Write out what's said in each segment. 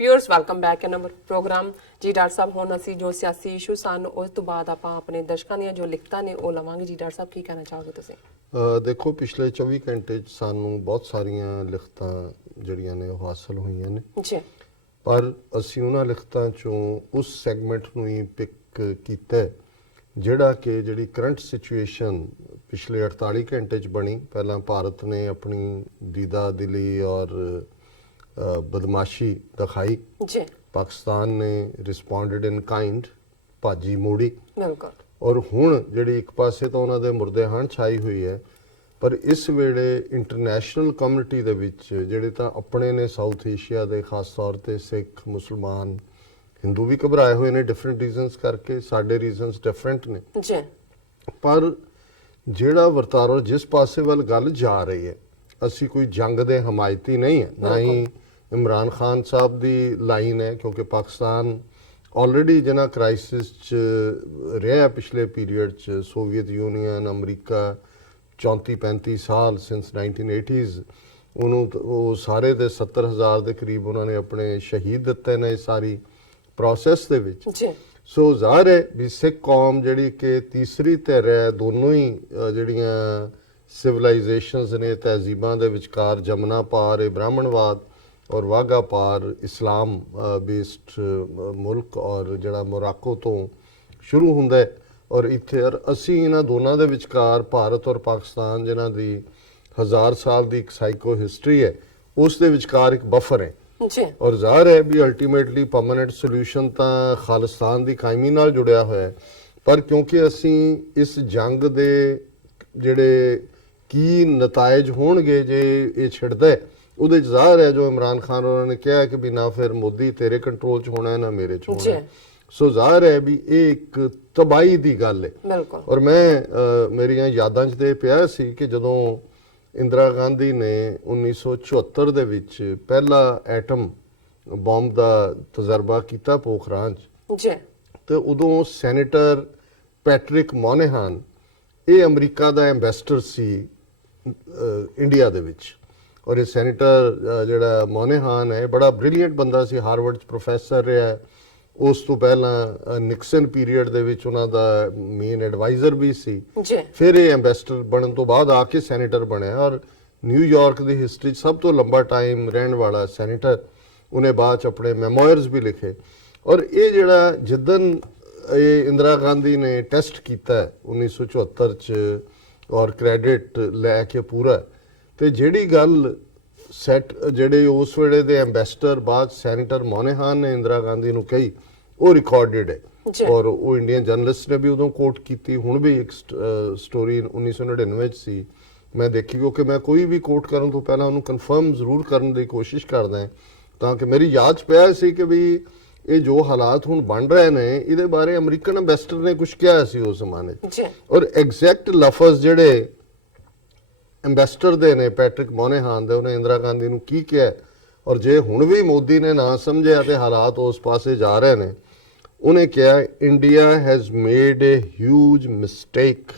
Viewers welcome back in our program ਜੀ। Doctor ਸਾਹਿਬ ਹੁਣ ਅਸੀਂ ਜੋ ਸਿਆਸੀ ਇਸ਼ੂ ਸਨ ਉਸ ਤੋਂ ਬਾਅਦ ਆਪਾਂ ਆਪਣੇ ਦਰਸ਼ਕਾਂ ਦੀਆਂ ਜੋ ਲਿਖਤਾਂ ਨੇ ਉਹ ਲਵਾਂਗੇ। ਜੀ ਡਾਕਟਰ ਸਾਹਿਬ ਕੀ ਕਹਿਣਾ ਚਾਹੋਗੇ ਤੁਸੀਂ? ਦੇਖੋ ਪਿਛਲੇ 24 ਘੰਟੇ 'ਚ ਸਾਨੂੰ ਬਹੁਤ ਸਾਰੀਆਂ ਲਿਖਤਾਂ ਜਿਹੜੀਆਂ ਨੇ ਉਹ ਹਾਸਲ ਹੋਈਆਂ ਨੇ ਜੀ, ਪਰ ਅਸੀਂ ਉਹਨਾਂ ਲਿਖਤਾਂ 'ਚੋਂ ਉਸ ਸੈਗਮੈਂਟ ਨੂੰ ਹੀ ਪਿਕ ਕੀਤਾ ਜਿਹੜਾ ਕਿ ਜਿਹੜੀ ਕਰੰਟ ਸਿਚੁਏਸ਼ਨ ਪਿਛਲੇ 48 ਘੰਟੇ 'ਚ ਬਣੀ। ਪਹਿਲਾਂ ਭਾਰਤ ਨੇ ਆਪਣੀ ਦੀਦਾ ਦਿਲੀ ਔਰ ਬਦਮਾਸ਼ੀ ਦਿਖਾਈ ਜੀ, ਪਾਕਿਸਤਾਨ ਨੇ ਰਿਸਪੌਂਡਡ ਇਨ ਕਾਈਂਡ, ਭਾਜੀ ਮੋੜੀ ਬਿਲਕੁਲ। ਔਰ ਹੁਣ ਜਿਹੜੀ ਇੱਕ ਪਾਸੇ ਤਾਂ ਉਹਨਾਂ ਦੇ ਮੁਰਦੇ ਹਣ ਛਾਈ ਹੋਈ ਹੈ, ਪਰ ਇਸ ਵੇਲੇ ਇੰਟਰਨੈਸ਼ਨਲ ਕਮਿਊਨਿਟੀ ਦੇ ਵਿੱਚ ਜਿਹੜੇ ਤਾਂ ਆਪਣੇ ਨੇ ਸਾਊਥ ਏਸ਼ੀਆ ਦੇ, ਖਾਸ ਤੌਰ ਤੇ ਸਿੱਖ, ਮੁਸਲਮਾਨ, ਹਿੰਦੂ ਵੀ ਘਬਰਾਏ ਹੋਏ ਨੇ ਡਿਫਰੈਂਟ ਰੀਜ਼ਨਸ ਕਰਕੇ। ਸਾਡੇ ਰੀਜ਼ਨਸ ਡਿਫਰੈਂਟ ਨੇ ਜੀ, ਪਰ ਜਿਹੜਾ ਵਰਤਾਰਾ ਜਿਸ ਪਾਸੇ ਵੱਲ ਗੱਲ ਜਾ ਰਹੀ ਹੈ, ਅਸੀਂ ਕੋਈ ਜੰਗ ਦੇ ਹਮਾਇਤੀ ਨਹੀਂ ਹੈ, ਨਾ ਹੀ ਇਮਰਾਨ ਖਾਨ ਸਾਹਿਬ ਦੀ ਲਾਈਨ ਹੈ, ਕਿਉਂਕਿ ਪਾਕਿਸਤਾਨ ਆਲਰੇਡੀ ਜਿਹਨਾਂ ਕ੍ਰਾਈਸਿਸ 'ਚ ਰਿਹਾ ਪਿਛਲੇ ਪੀਰੀਅਡ 'ਚ, ਸੋਵੀਅਤ ਯੂਨੀਅਨ, ਅਮਰੀਕਾ 34-35 ਸਾਲ ਸਿੰਸ 1980s ਉਹਨੂੰ ਉਹ ਸਾਰੇ ਦੇ 70,000 ਦੇ ਕਰੀਬ ਉਹਨਾਂ ਨੇ ਆਪਣੇ ਸ਼ਹੀਦ ਦਿੱਤੇ ਨੇ ਸਾਰੀ ਪ੍ਰੋਸੈਸ ਦੇ ਵਿੱਚ। ਸੋ ਜ਼ਾਹਰ ਹੈ ਵੀ ਸਿੱਖ ਕੌਮ ਜਿਹੜੀ ਕਿ ਤੀਸਰੀ ਧਿਰ ਹੈ, ਦੋਨੋਂ ਹੀ ਜਿਹੜੀਆਂ ਸਿਵਲਾਈਜੇਸ਼ਨਸ ਨੇ, ਤਹਿਜ਼ੀਬਾਂ ਦੇ ਵਿਚਕਾਰ ਜਮਨਾ ਪਾਰ ਇਹ ਬ੍ਰਾਹਮਣਵਾਦ ਔਰ ਵਾਘਾ ਪਾਰ ਇਸਲਾਮ ਬੇਸਡ ਮੁਲਕ ਔਰ ਜਿਹੜਾ ਮੋਰਾਕੋ ਤੋਂ ਸ਼ੁਰੂ ਹੁੰਦਾ ਹੈ, ਔਰ ਇੱਥੇ ਅਸੀਂ ਇਹਨਾਂ ਦੋਨਾਂ ਦੇ ਵਿਚਕਾਰ ਭਾਰਤ ਔਰ ਪਾਕਿਸਤਾਨ ਜਿਨ੍ਹਾਂ ਦੀ 1000 ਸਾਲ ਦੀ ਇੱਕ ਸਾਈਕੋ ਹਿਸਟਰੀ ਹੈ, ਉਸ ਦੇ ਵਿਚਕਾਰ ਇੱਕ ਬਫਰ ਹੈ ਜੀ। ਔਰ ਜ਼ਾਹਰ ਹੈ ਵੀ ਅਲਟੀਮੇਟਲੀ ਪਰਮਾਨੈਂਟ ਸੋਲੂਸ਼ਨ ਤਾਂ ਖਾਲਿਸਤਾਨ ਦੀ ਕਾਇਮੀ ਨਾਲ ਜੁੜਿਆ ਹੋਇਆ ਹੈ, ਪਰ ਕਿਉਂਕਿ ਅਸੀਂ ਇਸ ਜੰਗ ਦੇ ਜਿਹੜੇ ਕੀ ਨਤਾਇਜ ਹੋਣਗੇ ਜੇ ਇਹ ਛਿੜਦਾ ਉਹਦੇ 'ਚ ਜ਼ਾਹਰ ਹੈ ਜੋ ਇਮਰਾਨ ਖਾਨ ਉਹਨਾਂ ਨੇ ਕਿਹਾ ਕਿ ਵੀ ਨਾ ਫਿਰ ਮੋਦੀ ਤੇਰੇ ਕੰਟਰੋਲ 'ਚ ਹੋਣਾ ਹੈ ਨਾ ਮੇਰੇ 'ਚ ਹੋਣਾ ਹੈ। ਸੋ ਜ਼ਾਹਰ ਹੈ ਵੀ ਇਹ ਇੱਕ ਤਬਾਹੀ ਦੀ ਗੱਲ ਹੈ। ਔਰ ਮੈਂ ਮੇਰੀਆਂ ਯਾਦਾਂ 'ਚ ਤੇ ਪਿਆ ਸੀ ਕਿ ਜਦੋਂ ਇੰਦਰਾ ਗਾਂਧੀ ਨੇ 1974 ਦੇ ਵਿੱਚ ਪਹਿਲਾ ਐਟਮ ਬੰਬ ਦਾ ਤਜਰਬਾ ਕੀਤਾ ਪੋਖਰਾਨ 'ਚ, ਤੇ ਉਦੋਂ ਸੈਨੇਟਰ ਪੈਟਰਿਕ ਮੋਨੇਹਾਨ ਇਹ ਅਮਰੀਕਾ ਦਾ ਐਂਬੈਸਡਰ ਸੀ ਇੰਡੀਆ ਦੇ ਵਿੱਚ। ਔਰ ਇਹ ਸੈਨੇਟਰ ਜਿਹੜਾ ਮੋਨੇਹਾਨ ਹੈ ਬੜਾ ਬ੍ਰਿਲੀਅੰਟ ਬੰਦਾ ਸੀ, ਹਾਰਵਰਡ 'ਚ ਪ੍ਰੋਫੈਸਰ ਰਿਹਾ, ਉਸ ਤੋਂ ਪਹਿਲਾਂ ਨਿਕਸਨ ਪੀਰੀਅਡ ਦੇ ਵਿੱਚ ਉਹਨਾਂ ਦਾ ਮੇਨ ਐਡਵਾਈਜ਼ਰ ਵੀ ਸੀ, ਫਿਰ ਇਹ ਐਂਬੈਸਡਰ ਬਣਨ ਤੋਂ ਬਾਅਦ ਆ ਕੇ ਸੈਨੇਟਰ ਬਣਿਆ ਔਰ ਨਿਊਯਾਰਕ ਦੀ ਹਿਸਟਰੀ 'ਚ ਸਭ ਤੋਂ ਲੰਬਾ ਟਾਈਮ ਰਹਿਣ ਵਾਲਾ ਸੈਨੇਟਰ। ਉਹਨੇ ਬਾਅਦ 'ਚ ਆਪਣੇ ਮੈਮੋਇਰਸ ਵੀ ਲਿਖੇ। ਔਰ ਇਹ ਜਿਹੜਾ ਜਿੱਦਨ ਇਹ ਇੰਦਰਾ ਗਾਂਧੀ ਨੇ ਟੈਸਟ ਕੀਤਾ 1974 'ਚ ਔਰ ਕ੍ਰੈਡਿਟ ਲੈ ਕੇ ਪੂਰਾ, ਤੇ ਜਿਹੜੀ ਗੱਲ ਜਿਹੜੇ ਉਸ ਵੇਲੇ ਦੇ ਐਂਬੈਸਡਰ ਬਾਅਦ ਸੈਨੇਟਰ ਮੋਨੇਹਾਨ ਨੇ ਇੰਦਰਾ ਗਾਂਧੀ ਨੂੰ ਕਹੀ ਉਹ ਰਿਕਾਰਡਡ ਹੈ, ਔਰ ਉਹ ਇੰਡੀਅਨ ਜਰਨਲਿਸਟ ਨੇ ਵੀ ਉਦੋਂ ਕੋਟ ਕੀਤੀ। ਹੁਣ ਵੀ ਇੱਕ ਸਟੋਰੀ 1999 'ਚ ਸੀ, ਮੈਂ ਦੇਖੀ, ਕਿਉਂਕਿ ਮੈਂ ਕੋਈ ਵੀ ਕੋਟ ਕਰਨ ਤੋਂ ਪਹਿਲਾਂ ਉਹਨੂੰ ਕਨਫਰਮ ਜ਼ਰੂਰ ਕਰਨ ਦੀ ਕੋਸ਼ਿਸ਼ ਕਰਦਾ ਤਾਂ ਕਿ ਮੇਰੀ ਯਾਦ 'ਚ ਪਿਆ ਸੀ ਕਿ ਵੀ ਇਹ ਜੋ ਹਾਲਾਤ ਹੁਣ ਬਣ ਰਹੇ ਨੇ ਇਹਦੇ ਬਾਰੇ ਅਮਰੀਕਨ ਐਂਬੈਸਡਰ ਨੇ ਕੁਝ ਕਿਹਾ ਸੀ ਉਸ ਜ਼ਮਾਨੇ 'ਚ, ਔਰ ਐਗਜ਼ੈਕਟ ਲਫ਼ਜ਼ ਜਿਹੜੇ ਐਂਬੈਸਡਰ ਦੇ ਨੇ ਪੈਟਰਿਕ ਮੋਨੇਹਾਨ ਦੇ, ਉਹਨੇ ਇੰਦਰਾ ਗਾਂਧੀ ਨੂੰ ਕੀ ਕਿਹਾ। ਔਰ ਜੇ ਹੁਣ ਵੀ ਮੋਦੀ ਨੇ ਨਾ ਸਮਝਿਆ ਤੇ ਹਾਲਾਤ ਉਸ ਪਾਸੇ ਜਾ ਰਹੇ ਨੇ, ਉਹਨੇ ਕਿਹਾ India has made A huge mistake,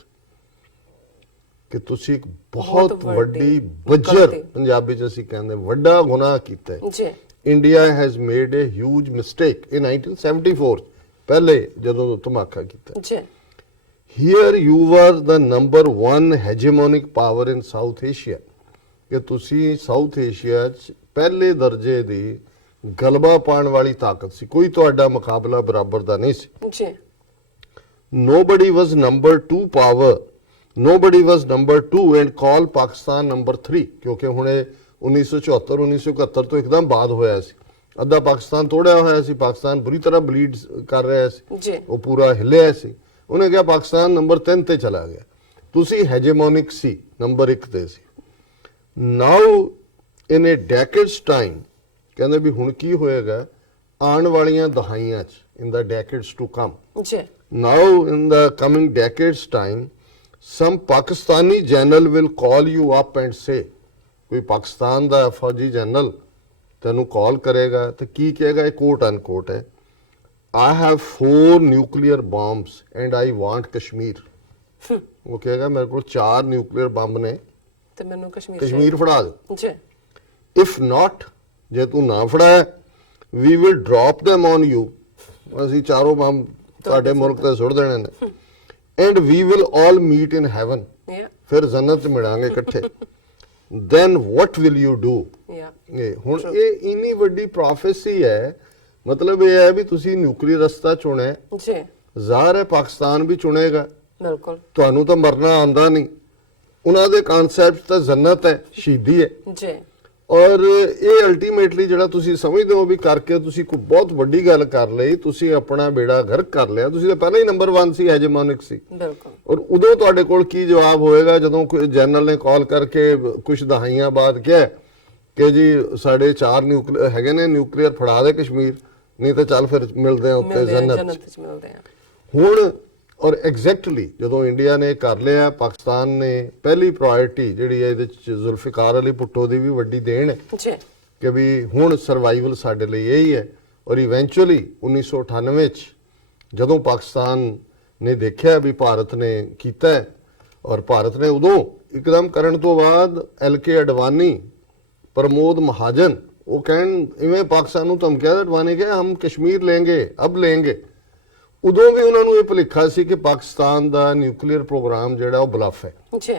ਕਿ ਤੁਸੀਂ ਇੱਕ ਬਹੁਤ ਵੱਡੀ ਬੱਜਰ, ਪੰਜਾਬੀ 'ਚ ਅਸੀਂ ਕਹਿੰਦੇ ਵੱਡਾ ਗੁਨਾਹ ਕੀਤਾ ਹੈ। India has made A huge mistake ਇਹ 1974 ਪਹਿਲੇ ਜਦੋਂ ਧਮਾਕਾ ਕੀਤਾ। Here you were the number 1 hegemonic power in South Asia, ਕਿ ਤੁਸੀਂ ਸਾਊਥ ਏਸ਼ੀਆ 'ਚ ਪਹਿਲੇ ਦਰਜੇ ਦੀ ਗਲਬਾ ਪਾਉਣ ਵਾਲੀ ਤਾਕਤ ਸੀ, ਕੋਈ ਤੁਹਾਡਾ ਮੁਕਾਬਲਾ ਬਰਾਬਰ ਦਾ ਨਹੀਂ ਸੀ। Nobody was number 2 power, nobody was number 2 and call Pakistan number 3, ਕਿਉਂਕਿ ਹੁਣੇ 1974 1971 ਤੋਂ ਇੱਕਦਮ ਬਾਅਦ ਹੋਇਆ ਸੀ, ਅੱਧਾ ਪਾਕਿਸਤਾਨ ਤੋੜਿਆ ਹੋਇਆ ਸੀ, ਪਾਕਿਸਤਾਨ ਬੁਰੀ ਤਰ੍ਹਾਂ ਬਲੀਡ ਕਰ ਰਿਹਾ ਸੀ, ਉਹ ਪੂਰਾ ਹਿੱਲਿਆ ਸੀ। ਉਹਨੇ ਕਿਹਾ ਪਾਕਿਸਤਾਨ ਨੰਬਰ 3 ਤੇ ਚਲਾ ਗਿਆ, ਤੁਸੀਂ ਹੈਜੇਮੋਨਿਕ ਸੀ, ਨੰਬਰ 1 ਤੇ ਸੀ। ਨਾਓ ਇਨ ਏ ਡੈਕੇਡਸ ਟਾਈਮ, ਕਹਿੰਦੇ ਵੀ ਹੁਣ ਕੀ ਹੋਏਗਾ ਆਉਣ ਵਾਲੀਆਂ ਦਹਾਈਆਂ 'ਚ, in the decades to come, now in the coming decades time some Pakistani general will call you up and say, ਕੋਈ ਪਾਕਿਸਤਾਨ ਦਾ ਫੌਜੀ ਜਨਰਲ ਤੈਨੂੰ ਕਾਲ ਕਰੇਗਾ ਤੇ ਕੀ ਕਹੇਗਾ, ਇਹ ਕੋਟ ਅਨਕੋਟ ਹੈ, I have 4 nuclear bombs and I want Kashmir. ਉਹ ਕਹੇਗਾ ਮੇਰੇ ਕੋਲ 4 ਨਿਊਕਲੀਅਰ ਬੰਬ ਨੇ ਤੇ ਮੈਨੂੰ ਕਸ਼ਮੀਰ ਫੜਾ ਦੇ। ਇਫ ਨਾਟ, ਜੇ ਤੂੰ ਨਾ ਫੜਾਇਆ we will drop them on you, ਅਸੀਂ ਚਾਰੋਂ ਬੰਬ ਤੁਹਾਡੇ ਮੁਲਕ ਤੇ ਸੁੱਟ ਦੇਣੇ ਨੇ, and we will all meet in heaven, Yeah. ਫਿਰ ਜੰਨਤ ਚ ਮਿਲਾਂਗੇ ਇਕੱਠੇ, then what will you do? Yeah. ਇਹ ਹੁਣ ਇਹ ਇੰਨੀ ਵੱਡੀ ਪ੍ਰੋਫੈਸੀ ਹੈ, ਮਤਲਬ ਇਹ ਹੈ ਵੀ ਤੁਸੀਂ ਨਿਊਕਲੀਅਰ ਰਸਤਾ ਚੁਣਿਆ, ਜੀ ਜ਼ਾਹਰ ਹੈ ਪਾਕਿਸਤਾਨ ਵੀ ਚੁਣੇਗਾ, ਬਿਲਕੁਲ ਤੁਹਾਨੂੰ ਤਾਂ ਮਰਨਾ ਆਉਂਦਾ ਨਹੀਂ, ਉਹਨਾਂ ਦੇ ਕਨਸੈਪਟ ਤਾਂ ਜੰਨਤ ਹੈ, ਸ਼ਹੀਦੀ ਹੈ, ਜੀ ਔਰ ਇਹ ਅਲਟੀਮੇਟਲੀ ਜਿਹੜਾ ਤੁਸੀਂ ਸਮਝਦੇ ਹੋ ਵੀ ਕਰਕੇ ਤੁਸੀਂ ਕੋਈ ਬਹੁਤ ਵੱਡੀ ਗੱਲ ਕਰ ਲਈ, ਤੁਸੀਂ ਆਪਣਾ ਬੇੜਾ ਗਰਕ ਕਰ ਲਿਆ, ਤੁਸੀਂ ਤਾਂ ਪਹਿਲਾਂ ਹੀ ਨੰਬਰ 1 ਸੀ, ਹੈਜੇਮੋਨਿਕ ਸੀ, ਬਿਲਕੁਲ ਔਰ ਉਦੋਂ ਤੁਹਾਡੇ ਕੋਲ ਕੀ ਜਵਾਬ ਹੋਏਗਾ ਜਦੋਂ ਕੋਈ ਜਨਰਲ ਨੇ ਕਾਲ ਕਰਕੇ ਕੁਝ ਦਹਾਈਆਂ ਬਾਅਦ ਕਿਹਾ ਕਿ ਜੀ ਸਾਡੇ 4 ਨਿਊਕਲੀਅਰ ਹੈਗੇ ਨੇ, ਨਿਊਕਲੀਅਰ ਫੜਾ ਦੇ ਕਸ਼ਮੀਰ, ਨਹੀਂ ਤਾਂ ਚੱਲ ਫਿਰ ਮਿਲਦੇ ਆ ਉੱਤੇ ਜੰਨਤ 'ਚ। ਜੰਨਤ ਚ ਮਿਲਦੇ ਆ। ਹੁਣ ਔਰ ਐਗਜ਼ੈਕਟਲੀ ਜਦੋਂ ਇੰਡੀਆ ਨੇ ਕਰ ਲਿਆ, ਪਾਕਿਸਤਾਨ ਨੇ ਪਹਿਲੀ ਪ੍ਰਾਇੋਰਟੀ ਜਿਹੜੀ ਹੈ ਇਹਦੇ ਚ ਜ਼ੁਲਫਿਕਾਰ ਅਲੀ ਭੁੱਟੋ ਦੀ ਵੀ ਵੱਡੀ ਦੇਣ ਹੈ ਜੀ ਕਿ ਵੀ ਹੁਣ ਸਰਵਾਈਵਲ ਸਾਡੇ ਲਈ ਇਹੀ ਹੈ। ਔਰ ਇਵੈਂਚੁਅਲੀ 1998 ਚ ਜਦੋਂ ਪਾਕਿਸਤਾਨ ਨੇ ਦੇਖਿਆ ਵੀ ਭਾਰਤ ਨੇ ਕੀਤਾ ਹੈ, ਔਰ ਭਾਰਤ ਨੇ ਉਦੋਂ ਇੱਕਦਮ ਕਰਨ ਤੋਂ ਬਾਅਦ LK ਅਡਵਾਨੀ, ਪ੍ਰਮੋਦ ਮਹਾਜਨ, ਉਹ ਕਹਿਣ ਇਵੇਂ ਪਾਕਿਸਤਾਨ ਨੂੰ ਧਮਕਿਆ, ਅਡਵਾਨੀ ਕਹੇ ਹਮ ਕਸ਼ਮੀਰ ਲੈਂਗੇ, ਅਬ ਲੈਂਗੇ, ਉਦੋਂ ਵੀ ਉਹਨਾਂ ਨੂੰ ਇਹ ਭੁਲੇਖਾ ਸੀ ਕਿ ਪਾਕਿਸਤਾਨ ਦਾ ਨਿਊਕਲੀਅਰ ਪ੍ਰੋਗਰਾਮ ਜਿਹੜਾ ਉਹ ਬਲਫ ਹੈ। ਜੀ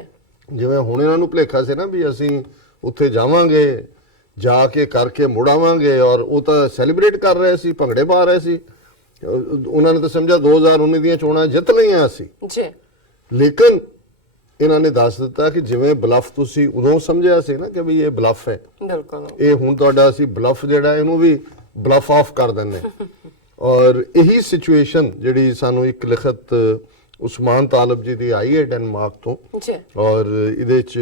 ਜਿਵੇਂ ਹੁਣ ਇਹਨਾਂ ਨੂੰ ਭੁਲੇਖਾ ਸੀ ਨਾ ਵੀ ਅਸੀਂ ਉੱਥੇ ਜਾਵਾਂਗੇ, ਜਾ ਕੇ ਕਰਕੇ ਮੁੜਾਵਾਂਗੇ, ਔਰ ਉਹ ਤਾਂ ਸੈਲੀਬ੍ਰੇਟ ਕਰ ਰਹੇ ਸੀ, ਭੰਗੜੇ ਪਾ ਰਹੇ ਸੀ, ਉਹਨਾਂ ਨੇ ਤਾਂ ਸਮਝਿਆ 2019 ਦੀਆਂ ਚੋਣਾਂ ਜਿੱਤ ਲਈਆਂ ਅਸੀਂ। ਜੀ ਲੇਕਿਨ ਇਹਨਾਂ ਨੇ ਦੱਸ ਦਿੱਤਾ ਕਿ ਜਿਵੇਂ ਬਲਫ ਤੁਸੀਂ ਉਦੋਂ ਸਮਝਿਆ ਸੀ ਨਾ ਕਿ ਵੀ ਇਹ ਬਲਫ ਹੈ, ਬਿਲਕੁਲ ਇਹ ਹੁਣ ਤੁਹਾਡਾ ਅਸੀਂ ਬਲਫ ਜਿਹੜਾ ਇਹਨੂੰ ਵੀ ਬਲਫ ਆਫ ਕਰ ਦਿੰਦੇ ਹਾਂ। ਔਰ ਇਹੀ ਸਿਚੁਏਸ਼ਨ ਜਿਹੜੀ ਸਾਨੂੰ ਇੱਕ ਲਿਖਤ ਉਸਮਾਨ ਤਾਲਿਬ ਜੀ ਦੀ ਆਈ ਹੈ ਡੈਨਮਾਰਕ ਤੋਂ, ਜੀ ਔਰ ਇਹਦੇ ਚ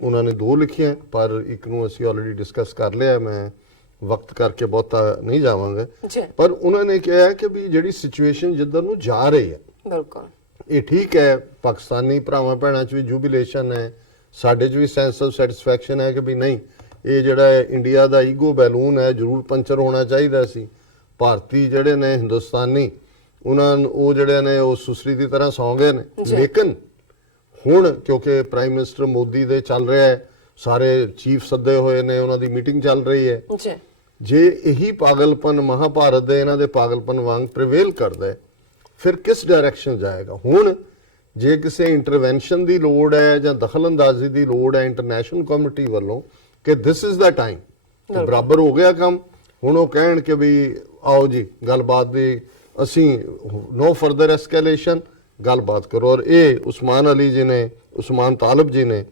ਉਹਨਾਂ ਨੇ 2 ਲਿਖੀਆਂ, ਪਰ ਇੱਕ ਨੂੰ ਅਸੀਂ ਆਲਰੇਡੀ ਡਿਸਕਸ ਕਰ ਲਿਆ, ਮੈਂ ਵਕਤ ਕਰਕੇ ਬਹੁਤਾ ਨਹੀਂ ਜਾਵਾਂਗਾ, ਜੀ ਪਰ ਉਹਨਾਂ ਨੇ ਕਿਹਾ ਕਿ ਵੀ ਜਿਹੜੀ ਸਿਚੁਏਸ਼ਨ ਜਿੱਧਰ ਨੂੰ ਜਾ ਰਹੀ ਹੈ, ਬਿਲਕੁਲ ਇਹ ਠੀਕ ਹੈ, ਪਾਕਿਸਤਾਨੀ ਭਰਾਵਾਂ ਭੈਣਾਂ 'ਚ ਵੀ ਜੁਬੀਲੇਸ਼ਨ ਹੈ, ਸਾਡੇ 'ਚ ਵੀ ਸੈਂਸ ਆਫ ਸੈਟੀਸਫੈਕਸ਼ਨ ਹੈ ਕਿ ਵੀ ਨਹੀਂ, ਇਹ ਜਿਹੜਾ ਹੈ ਇੰਡੀਆ ਦਾ ਈਗੋ ਬੈਲੂਨ ਹੈ, ਜ਼ਰੂਰ ਪੰਚਰ ਹੋਣਾ ਚਾਹੀਦਾ ਸੀ। ਭਾਰਤੀ ਜਿਹੜੇ ਨੇ ਹਿੰਦੁਸਤਾਨੀ, ਉਹਨਾਂ ਨੂੰ ਉਹ ਜਿਹੜੇ ਨੇ ਉਹ ਸੁਸਰੀ ਦੀ ਤਰ੍ਹਾਂ ਸੌਂ ਗਏ ਨੇ। ਲੇਕਿਨ ਹੁਣ ਕਿਉਂਕਿ ਪ੍ਰਾਈਮ ਮਿਨਿਸਟਰ ਮੋਦੀ ਦੇ ਚੱਲ ਰਿਹਾ ਹੈ, ਸਾਰੇ ਚੀਫ ਸੱਦੇ ਹੋਏ ਨੇ, ਉਹਨਾਂ ਦੀ ਮੀਟਿੰਗ ਚੱਲ ਰਹੀ ਹੈ, ਜੀ ਜੇ ਇਹੀ ਪਾਗਲਪਨ ਮਹਾਭਾਰਤ ਦੇ ਇਹਨਾਂ ਦੇ ਪਾਗਲਪਨ ਵਾਂਗ ਪ੍ਰੀਵੇਲ ਕਰਦਾ ਹੈ, ਫਿਰ ਕਿਸ ਡਾਇਰੈਕਸ਼ਨ ਜਾਏਗਾ? ਹੁਣ ਜੇ ਕਿਸੇ ਇੰਟਰਵੈਂਸ਼ਨ ਦੀ ਲੋੜ ਹੈ ਜਾਂ ਦਖਲਅੰਦਾਜ਼ੀ ਦੀ ਲੋੜ ਹੈ ਇੰਟਰਨੈਸ਼ਨਲ ਕਮਿਊਨਿਟੀ ਵੱਲੋਂ ਕਿ ਦਿਸ ਇਜ਼ ਦਾ ਟਾਈਮ, ਬਰਾਬਰ ਹੋ ਗਿਆ ਕੰਮ, ਹੁਣ ਉਹ ਕਹਿਣ ਕਿ ਵੀ ਆਓ ਜੀ ਗੱਲਬਾਤ ਦੀ ਅਸੀਂ ਨੋ ਫਰਦਰ ਐਸਕੇਲੇਸ਼ਨ, ਗੱਲਬਾਤ ਕਰੋ। ਔਰ ਇਹ ਉਸਮਾਨ ਅਲੀ ਜੀ ਨੇ, ਉਸਮਾਨ ਤਾਲਿਬ ਜੀ ਨੇ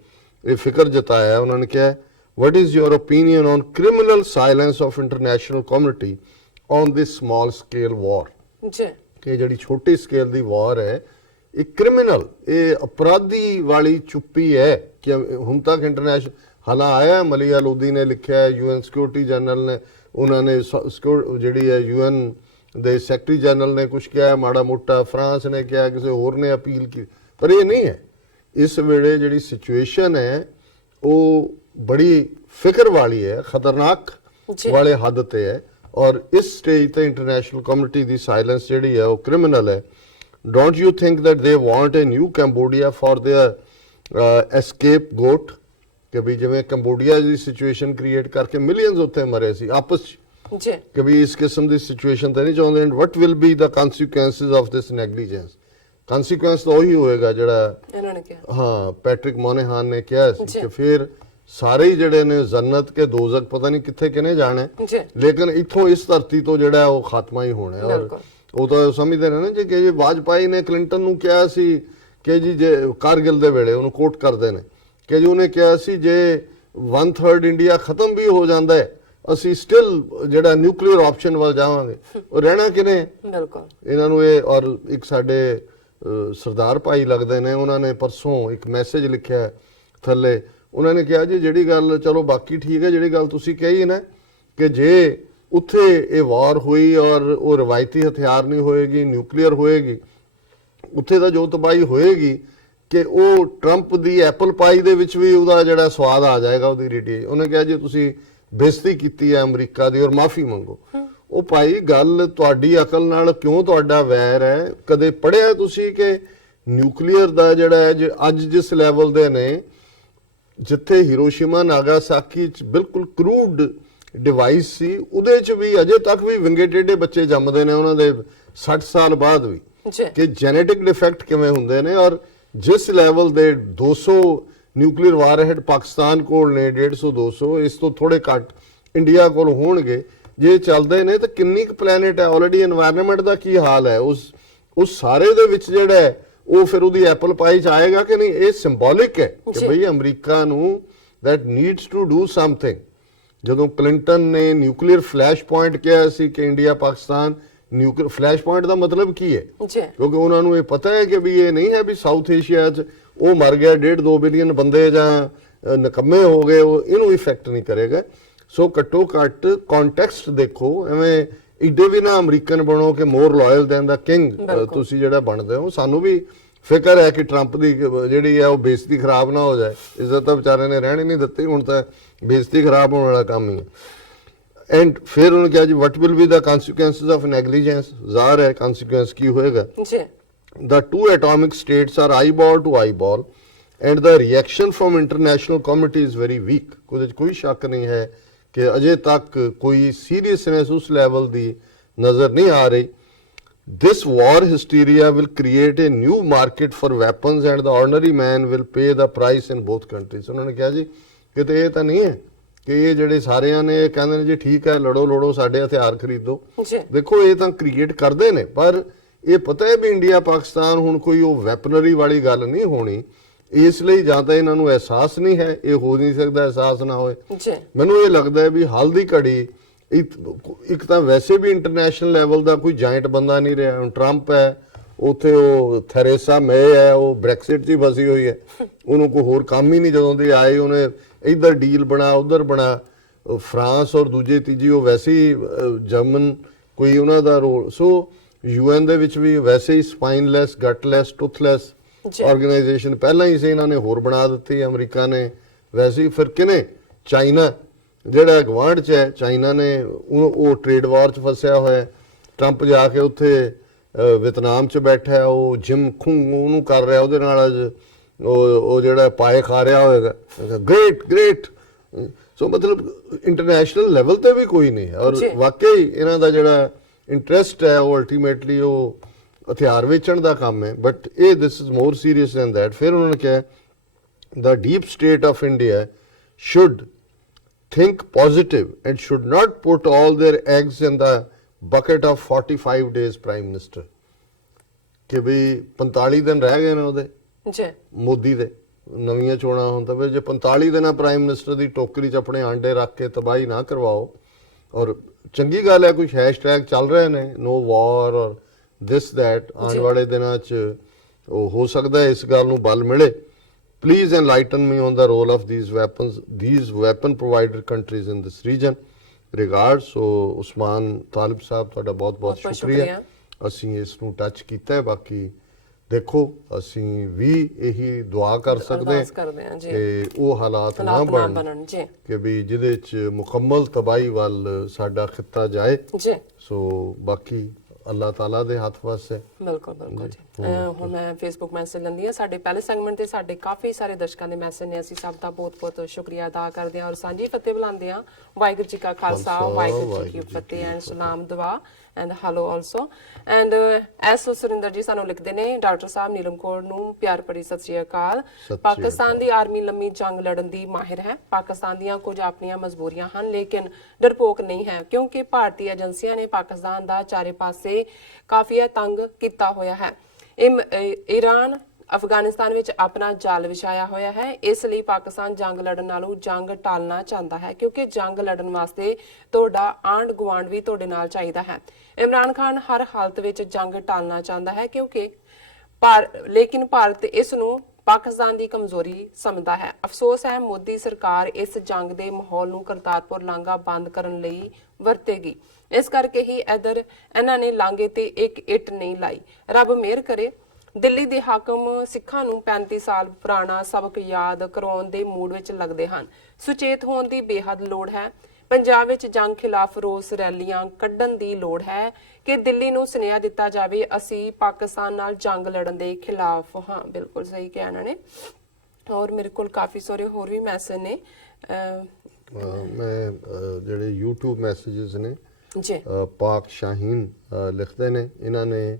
ਇਹ ਫਿਕਰ ਜਤਾਇਆ, ਉਹਨਾਂ ਨੇ ਕਿਹਾ what is your opinion on criminal silence of international community on this small scale war? ਜੀ ਕਿ ਜਿਹੜੀ ਛੋਟੀ ਸਕੇਲ ਦੀ ਵਾਰ ਹੈ, ਇਹ ਕ੍ਰਿਮੀਨਲ, ਇਹ ਅਪਰਾਧੀ ਵਾਲੀ ਚੁੱਪੀ ਹੈ ਕਿ ਹੁਣ ਤੱਕ ਇੰਟਰਨੈਸ਼ਨਲ ਹਾਲਾ ਆਇਆ, ਮਲੀਆ ਲੋਦੀ ਨੇ ਲਿਖਿਆ, UN ਸਿਕਿਉਰਿਟੀ ਜਨਰਲ ਨੇ, ਉਹਨਾਂ ਨੇ ਜਿਹੜੀ ਹੈ UN ਦੇ ਸੈਕਟਰੀ ਜਨਰਲ ਨੇ ਕੁਝ ਕਿਹਾ ਮਾੜਾ ਮੋਟਾ, ਫਰਾਂਸ ਨੇ ਕਿਹਾ, ਕਿਸੇ ਹੋਰ ਨੇ ਅਪੀਲ ਕੀਤੀ, ਪਰ ਇਹ ਨਹੀਂ ਹੈ। ਇਸ ਵੇਲੇ ਜਿਹੜੀ ਸਿਚੁਏਸ਼ਨ ਹੈ ਉਹ ਬੜੀ ਫਿਕਰ ਵਾਲੀ ਹੈ, ਖਤਰਨਾਕ ਵਾਲੇ ਹੱਦ ਤੇ ਹੈ, ਔਰ ਇਸ ਸਟੇਜ ਤੇ ਇੰਟਰਨੈਸ਼ਨਲ ਕਮਿਊਨਿਟੀ ਦੀ ਸਾਇਲੈਂਸ ਜਿਹੜੀ ਹੈ ਉਹ ਕ੍ਰਿਮੀਨਲ ਹੈ। Don't you think that they want a new Cambodia for their escape goat, ਕਿ ਵੀ ਜਿਵੇਂ ਕੰਬੋਡੀਆ ਦੀ ਸਿਚੁਏਸ਼ਨ ਕ੍ਰੀਏਟ ਕਰਕੇ ਮਿਲੀਅਨਸ ਉੱਥੇ ਮਰੇ ਸੀ ਆਪਸ ਚ, ਜੀ ਕਿ ਵੀ ਇਸ ਕਿਸਮ ਦੀ ਸਿਚੁਏਸ਼ਨ ਤਾਂ ਨਹੀਂ ਚਾਹੁੰਦੇ। And what will be the consequences of this negligence? Consequence ਤਾਂ ਉਹੀ ਹੋਏਗਾ ਜਿਹੜਾ ਇਹਨਾਂ ਨੇ ਕਿਹਾ। ਹਾਂ ਪੈਟਰਿਕ ਮੋਨੇਹਾਨ ਨੇ ਕਿਹਾ ਸੀ ਕਿ ਫਿਰ ਸਾਰੇ ਹੀ ਜਿਹੜੇ ਨੇ ਜੰਨਤ ਕੇ ਦੋਜ਼ਖ ਪਤਾ ਨਹੀਂ ਕਿੱਥੇ ਕਿਨੇ ਜਾਣਾ, ਲੇਕਿਨ ਇੱਥੋਂ ਇਸ ਧਰਤੀ ਤੋਂ ਜਿਹੜਾ ਉਹ ਖਾਤਮਾ ਹੀ ਹੋਣਾ। ਔਰ ਉਹ ਤਾਂ ਸਮਝਦੇ ਨੇ ਨਾ ਜੀ ਕਿ ਵਾਜਪਾਈ ਨੇ ਕਲਿੰਟਨ ਨੂੰ ਕਿਹਾ ਸੀ ਕਿ ਜੀ ਜੇ ਕਾਰਗਿਲ ਦੇ ਵੇਲੇ ਉਹਨੂੰ ਕੋਟ ਕਰਦੇ ਨੇ ਕਿ ਜੀ ਉਹਨੇ ਕਿਹਾ ਸੀ ਜੇ 1/3 ਇੰਡੀਆ ਖਤਮ ਵੀ ਹੋ ਜਾਂਦਾ ਹੈ ਅਸੀਂ ਸਟਿਲ ਜਿਹੜਾ ਨਿਊਕਲੀਅਰ ਆਪਸ਼ਨ ਵੱਲ ਜਾਵਾਂਗੇ। ਉਹ ਰਹਿਣਾ ਕਿਨੇ? ਬਿਲਕੁਲ ਇਹਨਾਂ ਨੂੰ ਇਹ। ਔਰ ਇੱਕ ਸਾਡੇ ਸਰਦਾਰ ਭਾਈ ਲੱਗਦੇ ਨੇ, ਉਹਨਾਂ ਨੇ ਪਰਸੋਂ ਇੱਕ ਮੈਸੇਜ ਲਿਖਿਆ ਥੱਲੇ, ਉਹਨਾਂ ਨੇ ਕਿਹਾ ਜੀ ਜਿਹੜੀ ਗੱਲ ਚਲੋ ਬਾਕੀ ਠੀਕ ਹੈ, ਜਿਹੜੀ ਗੱਲ ਤੁਸੀਂ ਕਹੀ ਨਾ ਕਿ ਜੇ ਉੱਥੇ ਇਹ ਵਾਰ ਹੋਈ ਔਰ ਉਹ ਰਵਾਇਤੀ ਹਥਿਆਰ ਨਹੀਂ ਹੋਏਗੀ, ਨਿਊਕਲੀਅਰ ਹੋਏਗੀ, ਉੱਥੇ ਦਾ ਜੋ ਤਬਾਹੀ ਹੋਏਗੀ ਕਿ ਉਹ ਟਰੰਪ ਦੀ ਐਪਲ ਪਾਈ ਦੇ ਵਿੱਚ ਵੀ ਉਹਦਾ ਜਿਹੜਾ ਸਵਾਦ ਆ ਜਾਏਗਾ ਉਹਦੀ ਰੇਡੀ। ਉਹਨੇ ਕਿਹਾ ਜੀ ਤੁਸੀਂ ਬੇਇੱਜ਼ਤੀ ਕੀਤੀ ਹੈ ਅਮਰੀਕਾ ਦੀ ਔਰ ਮਾਫੀ ਮੰਗੋ। ਉਹ ਭਾਈ ਗੱਲ ਤੁਹਾਡੀ ਅਕਲ ਨਾਲ ਕਿਉਂ ਤੁਹਾਡਾ ਵੈਰ ਹੈ? ਕਦੇ ਪੜ੍ਹਿਆ ਤੁਸੀਂ ਕਿ ਨਿਊਕਲੀਅਰ ਦਾ ਜਿਹੜਾ ਹੈ ਅੱਜ ਜਿਸ ਲੈਵਲ ਦੇ ਨੇ, ਜਿੱਥੇ ਹੀਰੋਸ਼ੀਮਾ ਨਾਗਾਸਾਕੀ ਚ ਬਿਲਕੁਲ ਕਰੂਡ ਡਿਵਾਈਸ ਸੀ, ਉਹਦੇ 'ਚ ਵੀ ਅਜੇ ਤੱਕ ਵੀ ਵਿੰਗੇ ਟੇਢੇ ਬੱਚੇ ਜੰਮਦੇ ਨੇ ਉਹਨਾਂ ਦੇ 60 ਸਾਲ ਬਾਅਦ ਵੀ, ਜੀ ਕਿ ਜੈਨੇਟਿਕ ਡਿਫੈਕਟ ਕਿਵੇਂ ਹੁੰਦੇ ਨੇ। ਔਰ ਜਿਸ ਲੈਵਲ ਦੇ 200 ਨਿਊਕਲੀਅਰ ਵਾਰਹੈਡ ਪਾਕਿਸਤਾਨ ਕੋਲ ਨੇ, 150 200 ਇਸ ਤੋਂ ਥੋੜੇ ਘੱਟ ਇੰਡੀਆ ਕੋਲ ਹੋਣਗੇ, ਜੇ ਚੱਲਦੇ ਨੇ ਤਾਂ ਕਿੰਨੀ ਕੁ ਪਲੈਨਟ ਹੈ ਆਲਰੇਡੀ, এনवायरमेंट ਦਾ ਕੀ ਹਾਲ ਹੈ, ਉਸ ਸਾਰੇ ਦੇ ਵਿੱਚ ਜਿਹੜਾ ਹੈ ਉਹ ਫਿਰ ਉਹਦੀ ਐਪਲ ਪਾਈ ਚ ਆਏਗਾ ਕਿ ਨਹੀਂ। ਇਹ ਸਿੰਬੋਲਿਕ ਹੈ ਕਿ ਭਈ ਅਮਰੀਕਾ ਨੂੰ that needs to do something। ਜਦੋਂ ਕਲਿੰਟਨ ਨੇ ਨਿਊਕਲੀਅਰ ਫਲੈਸ਼ ਪੁਆਇੰਟ ਕਿਹਾ ਸੀ ਕਿ India Pakistan nuclear flash point ਦਾ ਮਤਲਬ ਕੀ ਹੈ, ਕਿਉਂਕਿ ਉਹਨਾਂ ਨੂੰ ਇਹ ਪਤਾ ਹੈ ਕਿ ਵੀ ਇਹ ਨਹੀਂ ਹੈ ਵੀ ਸਾਊਥ ਏਸ਼ੀਆ 'ਚ ਉਹ ਮਰ ਗਿਆ 1.5-2 ਬਿਲੀਅਨ ਬੰਦੇ ਜਾਂ ਨਕੰਮੇ ਹੋ ਗਏ, ਉਹ ਇਹਨੂੰ ਇਫੈਕਟ ਨਹੀਂ ਕਰੇਗਾ। ਸੋ ਘੱਟੋ ਘੱਟ ਕੰਟੈਕਸਟ ਦੇਖੋ, ਐਵੇਂ ਇੱਡੇ ਵੀ ਨਾ ਅਮਰੀਕਨ ਬਣੋ ਕਿ ਮੋਰ ਲਾਇਲ ਦੈਨ ਦਾ ਕਿੰਗ ਤੁਸੀਂ ਜਿਹੜਾ ਬਣਦੇ ਹੋ। ਸਾਨੂੰ ਵੀ ਫਿਕਰ ਹੈ ਕਿ ਟਰੰਪ ਦੀ ਜਿਹੜੀ ਹੈ ਉਹ ਬੇਇੱਜ਼ਤੀ ਖਰਾਬ ਨਾ ਹੋ ਜਾਏ, ਇੱਜ਼ਤ ਤਾਂ ਵਿਚਾਰੇ ਨੇ ਰਹਿਣ ਹੀ ਨਹੀਂ ਦਿੱਤੀ, ਹੁਣ ਤਾਂ ਬੇਇੱਜ਼ਤੀ ਖਰਾਬ ਹੋਣ ਵਾਲਾ ਕੰਮ ਹੀ ਹੈ। ਐਂਡ ਫਿਰ ਉਹਨੇ ਕਿਹਾ ਜੀ what will be the consequences of negligence, ਜ਼ਾਹਰ ਹੈ consequence ਕੀ ਹੋਏਗਾ ਜੀ। The two atomic states are eyeball to eyeball and the reaction from international community is very weak। ਕੋਈ ਸ਼ੱਕ ਨਹੀਂ ਹੈ ਕਿ ਅਜੇ ਤੱਕ ਕੋਈ ਸੀਰੀਅਸਨੈਸ ਉਸ ਲੈਵਲ ਦੀ ਨਜ਼ਰ ਨਹੀਂ ਆ ਰਹੀ। This war hysteria will create a new market for weapons and the ordinary man will pay the price in both countries। ਉਹਨਾਂ ਨੇ ਕਿਹਾ ਜੀ ਕਿਤੇ ਇਹ ਤਾਂ ਨਹੀਂ ਹੈ ਕਿ ਇਹ ਜਿਹੜੇ ਸਾਰਿਆਂ ਨੇ ਕਹਿੰਦੇ ਨੇ ਜੀ ਠੀਕ ਹੈ ਲੜੋ ਸਾਡੇ ਹਥਿਆਰ ਖਰੀਦੋ। ਦੇਖੋ ਇਹ ਤਾਂ ਕ੍ਰੀਏਟ ਕਰਦੇ ਨੇ, ਪਰ ਇਹ ਪਤਾ ਹੈ ਵੀ ਇੰਡੀਆ ਪਾਕਿਸਤਾਨ ਹੁਣ ਕੋਈ ਉਹ ਵੈਪਨਰੀ ਵਾਲੀ ਗੱਲ ਨਹੀਂ ਹੋਣੀ, ਇਸ ਲਈ ਜਾਂ ਤਾਂ ਇਹਨਾਂ ਨੂੰ ਅਹਿਸਾਸ ਨਹੀਂ ਹੈ, ਇਹ ਹੋ ਨਹੀਂ ਸਕਦਾ ਅਹਿਸਾਸ ਨਾ ਹੋਏ। ਮੈਨੂੰ ਇਹ ਲੱਗਦਾ ਹੈ ਵੀ ਹਾਲ ਦੀ ਘੜੀ ਇੱਕ ਤਾਂ ਵੈਸੇ ਵੀ ਇੰਟਰਨੈਸ਼ਨਲ ਲੈਵਲ ਦਾ ਕੋਈ ਜਾਇੰਟ ਬੰਦਾ ਨਹੀਂ ਰਿਹਾ। ਹੁਣ ਟਰੰਪ ਹੈ, ਉੱਥੇ ਉਹ ਥੈਰੇਸਾ ਮੇ ਹੈ, ਉਹ ਬ੍ਰੈਕਸਿਟ 'ਚ ਹੀ ਫਸੀ ਹੋਈ ਹੈ, ਉਹਨੂੰ ਕੋਈ ਹੋਰ ਕੰਮ ਹੀ ਨਹੀਂ। ਜਦੋਂ ਦੀ ਆਏ ਉਹਨੇ ਇੱਧਰ ਡੀਲ ਬਣਾ ਉੱਧਰ ਬਣਾ, ਫਰਾਂਸ ਔਰ ਦੂਜੇ ਤੀਜੀ ਉਹ ਵੈਸੇ ਹੀ ਜਰਮਨ ਕੋਈ ਉਹਨਾਂ ਦਾ ਰੋਲ। ਸੋ UN ਦੇ ਵਿੱਚ ਵੀ ਵੈਸੇ ਹੀ ਸਪਾਈਨਲੈਸ ਗਟਲੈਸ ਟੁੱਥਲੈਸ ਆਰਗੇਨਾਈਜੇਸ਼ਨ ਪਹਿਲਾਂ ਹੀ ਸੀ, ਇਹਨਾਂ ਨੇ ਹੋਰ ਬਣਾ ਦਿੱਤੀ ਅਮਰੀਕਾ ਨੇ ਵੈਸੇ ਹੀ। ਫਿਰ ਕਿਨੇ ਚਾਈਨਾ ਜਿਹੜਾ ਗਵਾਂਢ 'ਚ ਹੈ, ਚਾਈਨਾ ਨੇ ਉਹ ਟ੍ਰੇਡ ਵਾਰ 'ਚ ਫਸਿਆ ਹੋਇਆ। ਟਰੰਪ ਜਾ ਕੇ ਉੱਥੇ ਵਿਤਨਾਮ 'ਚ ਬੈਠਾ, ਉਹ ਜਿਮ ਖੁੰਗ ਉਹਨੂੰ ਕਰ ਰਿਹਾ, ਉਹਦੇ ਨਾਲ ਉਹ ਜਿਹੜਾ ਪਾਏ ਖਾ ਰਿਹਾ ਹੋਏਗਾ। ਗ੍ਰੇਟ। ਸੋ ਮਤਲਬ ਇੰਟਰਨੈਸ਼ਨਲ ਲੈਵਲ ਤੇ ਵੀ ਕੋਈ ਨਹੀਂ ਹੈ। ਔਰ ਵਾਕਈ ਇਹਨਾਂ ਦਾ ਜਿਹੜਾ ਇੰਟਰਸਟ ਹੈ ਉਹ ਅਲਟੀਮੇਟਲੀ ਉਹ ਹਥਿਆਰ ਵੇਚਣ ਦਾ ਕੰਮ ਹੈ। ਬਟ ਇਹ this is more serious than that. ਫਿਰ ਉਹਨਾਂ ਨੇ ਕਿਹਾ the deep state of India should think positive and should not put all their eggs in the bucket of 45 days prime minister। ਕਿ ਵੀ 45 ਦਿਨ ਰਹਿ ਗਏ ਨੇ ਉਹਦੇ ਮੋਦੀ ਦੇ, ਨਵੀਆਂ ਚੋਣਾਂ ਹੋਣ ਤਾਂ ਜੇ 45 ਦਿਨਾਂ ਪ੍ਰਾਈਮ ਮਿਨਿਸਟਰ ਦੀ ਟੋਕਰੀ 'ਚ ਆਪਣੇ ਆਂਡੇ ਰੱਖ ਕੇ ਤਬਾਹੀ ਨਾ ਕਰਵਾਓ। ਔਰ ਚੰਗੀ ਗੱਲ ਹੈ ਕੁਝ ਹੈਸ਼ਟੈਗ ਚੱਲ ਰਹੇ ਨੇ ਨੋ ਵਾਰ ਔਰ ਦਿਸ ਦੈਟ, ਆਉਣ ਵਾਲੇ ਦਿਨਾਂ 'ਚ ਉਹ ਹੋ ਸਕਦਾ ਇਸ ਗੱਲ ਨੂੰ ਬਲ ਮਿਲੇ। Please enlighten me on the role of these weapon provider countries in this region। Regards। So Usman Talib ਸਾਹਿਬ ਤੁਹਾਡਾ ਬਹੁਤ ਬਹੁਤ ਸ਼ੁਕਰੀਆ। ਅਸੀਂ ਇਸ ਨੂੰ ਟੱਚ ਕੀਤਾ ਹੈ, ਬਾਕੀ ਦੇਖੋ ਅਸੀਂ ਵੀ ਇਹੀ ਦੁਆ ਕਰ ਸਕਦੇ ਹਾਂ ਕਿ ਉਹ ਹਾਲਾਤ ਨਾ ਬਣਨ ਕਿ ਵੀ ਜਿਹਦੇ 'ਚ ਮੁਕੰਮਲ ਤਬਾਹੀ ਵੱਲ ਸਾਡਾ ਖਿੱਤਾ ਜਾਏ। ਸੋ ਬਾਕੀ ਅੱਲਾਹ ਤਾਲਾ ਦੇ ਹੱਥ ਵਸ ਹੈ। ਬਿਲਕੁਲ ਜੀ। ਹੁਣ ਮੈਂ ਫੇਸਬੁੱਕ ਮੈਸੇਜ ਲੈਂਦੀ ਹਾਂ। ਸਾਡੇ ਪਹਿਲੇ ਸੈਗਮੈਂਟ ਤੇ ਸਾਡੇ ਕਾਫੀ ਸਾਰੇ ਦਰਸ਼ਕਾਂ ਦੇ ਮੈਸੇਜ ਨੇ, ਅਸੀਂ ਸਭ ਦਾ ਬਹੁਤ ਸ਼ੁਕਰੀਆ ਅਦਾ ਕਰਦੇ ਹਾਂ ਔਰ ਸਾਂਝੀ ਫਤਿਹ ਬੁਲਾਉਂਦੇ ਹਾਂ। ਵਾਹਿਗੁਰੂ ਜੀ ਕਾ ਖਾਲਸਾ, ਵਾਹਿਗੁਰੂ ਜੀ ਕੀ ਫਤਿਹ। ਐਂਡ ਸਲਾਮ ਦੁਆ and hello also. And S Surinder ਜੀ ਸਾਨੂੰ ਲਿਖਦੇ ਨੇ, ਡਾਕਟਰ ਸਾਹਿਬ ਨੀਲਮ ਕੌਰ ਨੂੰ ਪਿਆਰ ਭਰੀ ਸਤਿ ਸ਼੍ਰੀ ਅਕਾਲ। ਪਾਕਿਸਤਾਨ ਦੀ ਆਰਮੀ ਲੰਮੀ ਜੰਗ ਲੜਨ ਦੀ ਮਾਹਿਰ ਹੈ। ਪਾਕਿਸਤਾਨ ਦੀਆਂ ਕੁਝ ਆਪਣੀਆਂ ਮਜਬੂਰੀਆਂ ਹਨ, ਲੇਕਿਨ ਡਰਪੋਕ ਨਹੀਂ ਹੈ, ਕਿਉਂਕਿ ਭਾਰਤੀ ਏਜੰਸੀਆਂ ਨੇ ਪਾਕਿਸਤਾਨ ਦਾ ਚਾਰੇ ਪਾਸੇ ਕਾਫੀਆ ਤੰਗ ਕੀਤਾ ਹੋਇਆ ਹੈ। ਈਰਾਨ ਅਫਗਾਨਿਸਤਾਨ ਵਿੱਚ ਆਪਣਾ ਜਾਲ ਵਿਛਾਇਆ ਹੋਇਆ ਹੈ। ਇਸ ਲਈ ਪਾਕਿਸਤਾਨ ਜੰਗ ਲੜਨ ਨਾਲੋਂ ਜੰਗ ਟਾਲਣਾ ਚਾਹੁੰਦਾ ਹੈ, ਕਿਉਂਕਿ ਜੰਗ ਲੜਨ ਵਾਸਤੇ ਤੁਹਾਡਾ ਆਂਢ ਗੁਆਂਢ ਵੀ ਤੁਹਾਡੇ ਨਾਲ ਚਾਹੀਦਾ ਹੈ। ਇਮਰਾਨ ਖਾਨ ਹਰ ਹਾਲਤ ਵਿੱਚ ਜੰਗ ਟਾਲਣਾ ਚਾਹੁੰਦਾ ਹੈ, ਲੇਕਿਨ ਭਾਰਤ ਇਸ ਨੂੰ ਪਾਕਿਸਤਾਨ ਦੀ ਕਮਜ਼ੋਰੀ ਸਮਝਦਾ ਹੈ। ਅਫਸੋਸ ਹੈ ਮੋਦੀ ਸਰਕਾਰ ਇਸ ਜੰਗ ਦੇ ਮਾਹੌਲ ਨੂੰ ਕਰਤਾਰਪੁਰ ਲਾਂਘਾ ਬੰਦ ਕਰਨ ਲਈ ਵਰਤੇਗੀ। ਇਸ ਕਰਕੇ ਹੀ ਇਹਨਾਂ ਨੇ ਲਾਂਘੇ ਤੇ ਇੱਕ ਇੱਟ ਨਹੀਂ ਲਾਈ। ਰੱਬ ਮਿਹਰ ਕਰੇ। ਦਿੱਲੀ ਦੇ ਹਾਕਮ ਸਿੱਖਾਂ ਨੂੰ 35 ਸਾਲ ਪੁਰਾਣਾ ਸਬਕ ਯਾਦ ਕਰਾਉਣ ਦੇ ਮੂਡ ਵਿੱਚ ਲੱਗਦੇ ਹਨ। ਸੁਚੇਤ ਹੋਣ ਦੀ ਬੇਹੱਦ ਲੋੜ ਹੈ। ਪੰਜਾਬ ਵਿੱਚ ਜੰਗ ਖਿਲਾਫ ਰੋਸ ਰੈਲੀਆਂ ਕੱਢਣ ਦੀ ਲੋੜ ਹੈ ਕਿ ਦਿੱਲੀ ਨੂੰ ਸੁਨੇਹਾ ਦਿੱਤਾ ਜਾਵੇ ਅਸੀਂ ਪਾਕਿਸਤਾਨ ਨਾਲ ਜੰਗ ਲੜਨ ਦੇ ਖਿਲਾਫ ਹਾਂ। ਬਿਲਕੁਲ ਸਹੀ ਕਿਹਾ ਇਹਨਾਂ ਨੇ। ਔਰ ਮੇਰੇ ਕੋਲ ਕਾਫੀ ਸਾਰੇ ਹੋਰ ਵੀ ਮੈਸੇਜ ਨੇ ਮੈਂ ਜਿਹੜੇ YouTube ਮੈਸੇजेस ਨੇ ਜੀ ਪਾਕ ਸ਼ਾਹੀਨ ਲਿਖਦੇ ਨੇ, ਇਹਨਾਂ ਨੇ